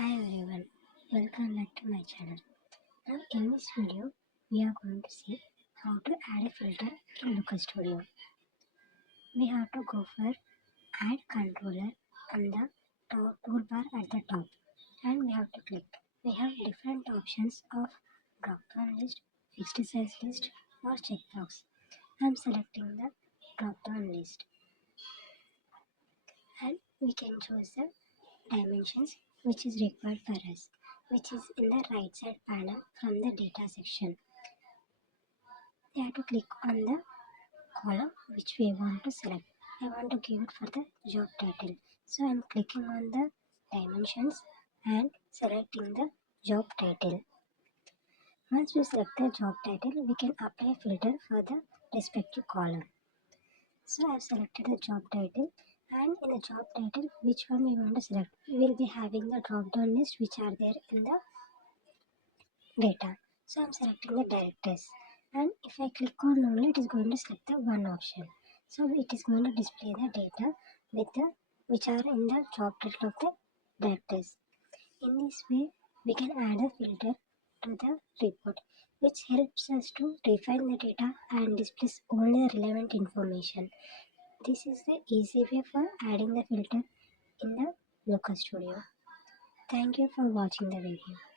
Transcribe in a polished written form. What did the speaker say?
Hi everyone, welcome back to my channel. Now in this video, we are going to see how to add a filter in Looker Studio. We have to go for add controller on the top toolbar at the top and we have to click. We have different options of drop-down list, fixed size list or checkbox. I am selecting the drop-down list and we can choose the dimensions which is required for us, which is in the right side panel from the data section. We have to click on the column which we want to select. I want to give it for the job title. So I am clicking on the dimensions and selecting the job title. Once we select the job title, we can apply filter for the respective column. So I have selected the job title, and in the job title which one we want to select. We will be having the drop down list which are there in the data. So I am selecting the directors, and if I click on only, it is going to select the one option. So it is going to display the data with the which are in the job title of the directors. In this way we can add a filter to the report which helps us to refine the data and displays only the relevant information. This is the easy way for adding the filter in the Looker Studio. Thank you for watching the video.